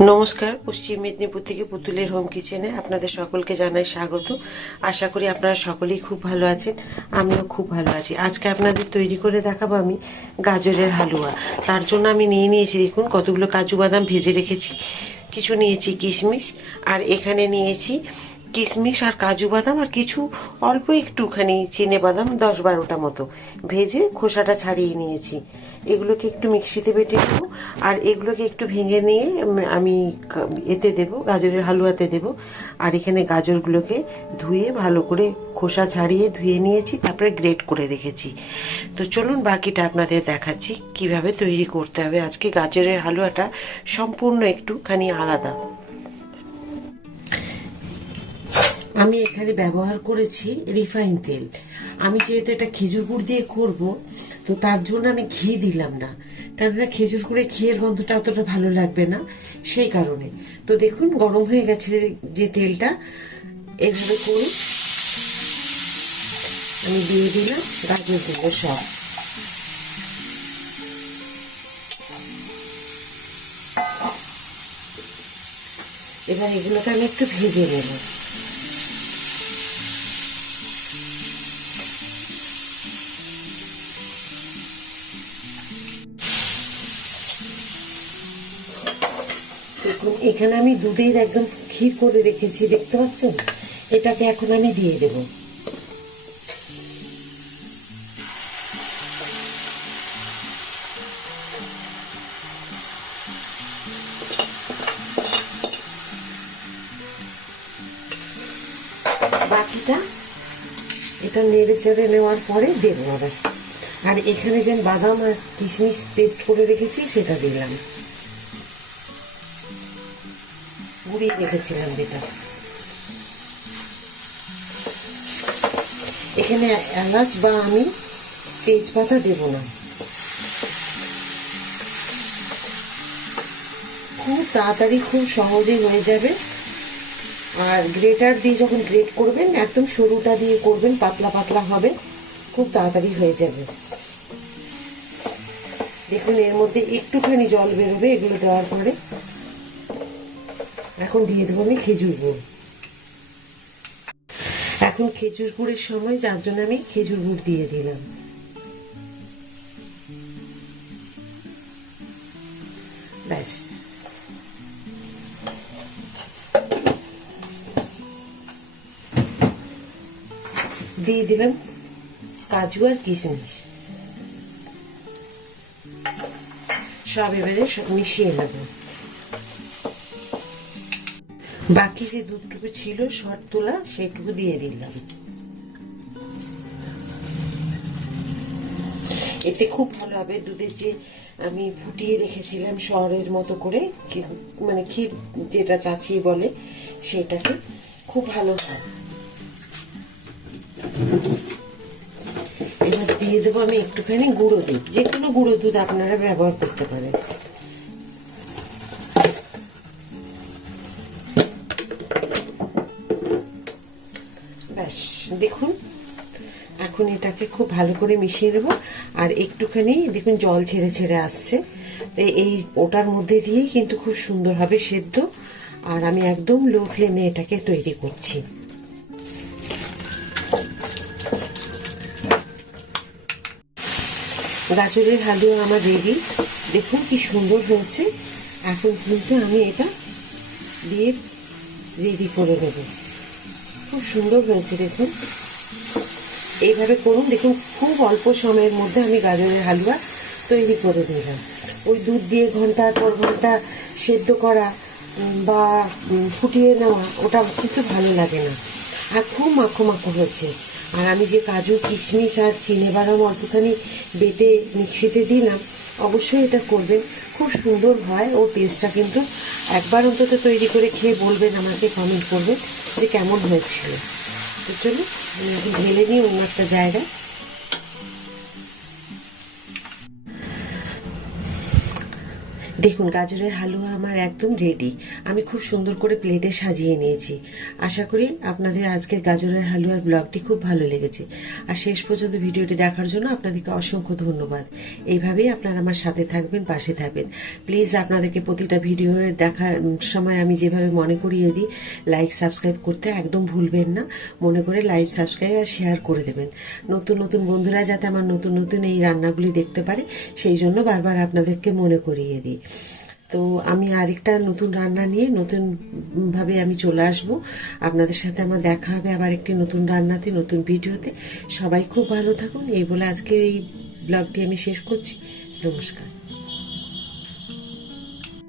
নমস্কার, পশ্চিম মেদিনীপুর থেকে পুতুলের হোম কিচেনে আপনাদের সকলকে জানাই স্বাগত। আশা করি আপনারা সকলেই খুব ভালো আছেন, আমিও খুব ভালো আছি। আজকে আপনাদের তৈরি করে দেখাবো আমি গাজরের হালুয়া। তার জন্য আমি নিয়ে নিয়েছি, দেখুন কতগুলো কাজু বাদাম ভেজে রেখেছি, কিছু নিয়েছি কিশমিশ, আর এখানে নিয়েছি কিশমিশ আর কাজু বাদাম, আর কিছু অল্প একটুখানি চিনে বাদাম 10-12টা মতো ভেজে খোসাটা ছাড়িয়ে নিয়েছি। এগুলোকে একটু মিক্সিতে বেটে নেব, আর এগুলোকে একটু ভেঙে নিয়ে আমি এতে দেব, গাজরের হালুয়াতে দেব। আর এখানে গাজরগুলোকে ধুয়ে ভালো করে খোসা ছাড়িয়ে ধুয়ে নিয়েছি, তারপরে গ্রেট করে রেখেছি। তো চলুন বাকিটা আপনাদের দেখাচ্ছি কিভাবে তৈরি করতে হবে। আজকে গাজরের হালুয়াটা সম্পূর্ণ একটুখানি আলাদা। আমি এখানে ব্যবহার করেছি রিফাইন তেল। আমি যেহেতু এটা খেজুর গুড় দিয়ে করব, তো তার জন্য আমি ঘি দিলাম না, কেননা খেজুর গুড়ে ঘিয়ের গন্ধটা অতটা ভালো লাগবে না, সেই কারণে। তো দেখুন গরম হয়ে গেছে যে তেলটা, এভাবে করে আমি দিয়ে দিলাম গাজরগুলো সব। এবার এগুলোকে আমি একটু ভেজে নেব। দেখুন এখানে আমি দুধের একদম ক্ষীর করে রেখেছি, দেখতে পাচ্ছেন। এটাকে এখন আমি দিয়ে দেব। বাকিটা এটা নেড়ে চেড়ে নেওয়ার পরে দেবো আবার। আর এখানে যে বাদাম আর কিশমিশ পেস্ট করে রেখেছি সেটা দিলাম, গুঁড়িয়ে রেখেছিলাম যেটা। এখানে এলাচ বা আমি তেজপাতা দেব না। খুব তাড়াতাড়ি খুব সহজেই হয়ে যাবে। আর গ্রেটার দিয়ে যখন গ্রেট করবেন একদম সরুটা দিয়ে করবেন, পাতলা পাতলা হবে, খুব তাড়াতাড়ি হয়ে যাবে। দেখুন এর মধ্যে একটুখানি জল বেরোবে এগুলো দেওয়ার পরে। এখন দিয়ে দেবো আমি খেজুর গুড়। এখন খেজুর গুড়ের সময়, যার জন্য আমি খেজুর গুড় দিয়ে দিলাম। ব্যাস, দিয়ে দিলাম কাজু আর কিশমিশ সব। এবারে মিশিয়ে নেব। বাকি যে দুধটুকু ছিল শর্ট তোলা, সেইটুকু দিয়ে দিলাম। এতে খুব ভালো হবে। দুধের যে আমি ফুটিয়ে রেখেছিলাম শহরের মতো করে, মানে ক্ষীর যেটা চাচিয়ে বলে, সেটাকে খুব ভালো হয়। এবার দিয়ে দেবো আমি একটুখানি গুঁড়ো দুধ, যে কোনো গুঁড়ো দুধ আপনারা ব্যবহার করতে পারেন। ব্যাস, দেখুন এখন এটাকে খুব ভালো করে মিশিয়ে নেব। আর একটুখানি দেখুন জল ছেড়ে ছেড়ে আসছে, এই ওটার মধ্যে দিয়েই কিন্তু খুব সুন্দর হবে সেদ্ধ। আর আমি একদম লো ফ্লেমে এটাকে তৈরি করছি। গাজরের হালুয়া আমার রেডি। দেখুন কি সুন্দর হয়েছে। এখন কিন্তু আমি এটা দিয়ে রেডি করে নেব। খুব সুন্দর হয়েছে দেখুন। এইভাবে করুন, দেখুন খুব অল্প সময়ের মধ্যে আমি গাজরের হালুয়া তৈরি করে দিলাম। ওই দুধ দিয়ে ঘন্টার পর ঘন্টা সেদ্ধ করা বা ফুটিয়ে নেওয়া, ওটা কিন্তু ভালো লাগে না। আর খুব মাখো মাখো হয়েছে। আর আমি যে কাজু কিশমিশ আর চিনে বাদাম অল্পখানি বেটে মিক্সিতে দিলাম, অবশ্যই এটা করবেন, খুব সুন্দর হয়। ওর টেস্টটা কিন্তু একবার অন্তত তৈরি করে খেয়ে বলবেন, আমাকে কমেন্ট করবেন যে কেমন হয়েছিল। তো চলুন আমি এখন ঢেলে নিই অন্য একটা জায়গায়। দেখুন গাজরের হালুয়া আমার একদম রেডি। আমি খুব সুন্দর করে প্লেটে সাজিয়ে নিয়েছি। আশা করি আপনাদের আজকের গাজরের হালুয়ার ব্লগটি খুব ভালো লেগেছে। আর শেষ পর্যন্ত ভিডিওটি দেখার জন্য আপনাদেরকে অসংখ্য ধন্যবাদ। এইভাবেই আপনারা আমার সাথে থাকবেন, পাশে থাকবেন। প্লিজ আপনাদেরকে প্রতিটা ভিডিও দেখার সময় আমি যেভাবে মনে করিয়ে দিই, লাইক সাবস্ক্রাইব করতে একদম ভুলবেন না। মনে করে লাইক সাবস্ক্রাইব আর শেয়ার করে দেবেন। নতুন নতুন বন্ধুরা যাতে আমার নতুন নতুন এই রান্নাগুলি দেখতে পারে, সেই জন্য বারবার আপনাদেরকে মনে করিয়ে দিই। তো আমি আরেকটা নতুন রান্না নিয়ে নতুন ভাবে আমি চলে আসব। আপনাদের সাথে আমার দেখা হবে আবার একটি নতুন রান্নাতে, নতুন ভিডিওতে। সবাই খুব ভালো থাকুন এই বলে আজকের এই ব্লগটি আমি শেষ করছি। নমস্কার।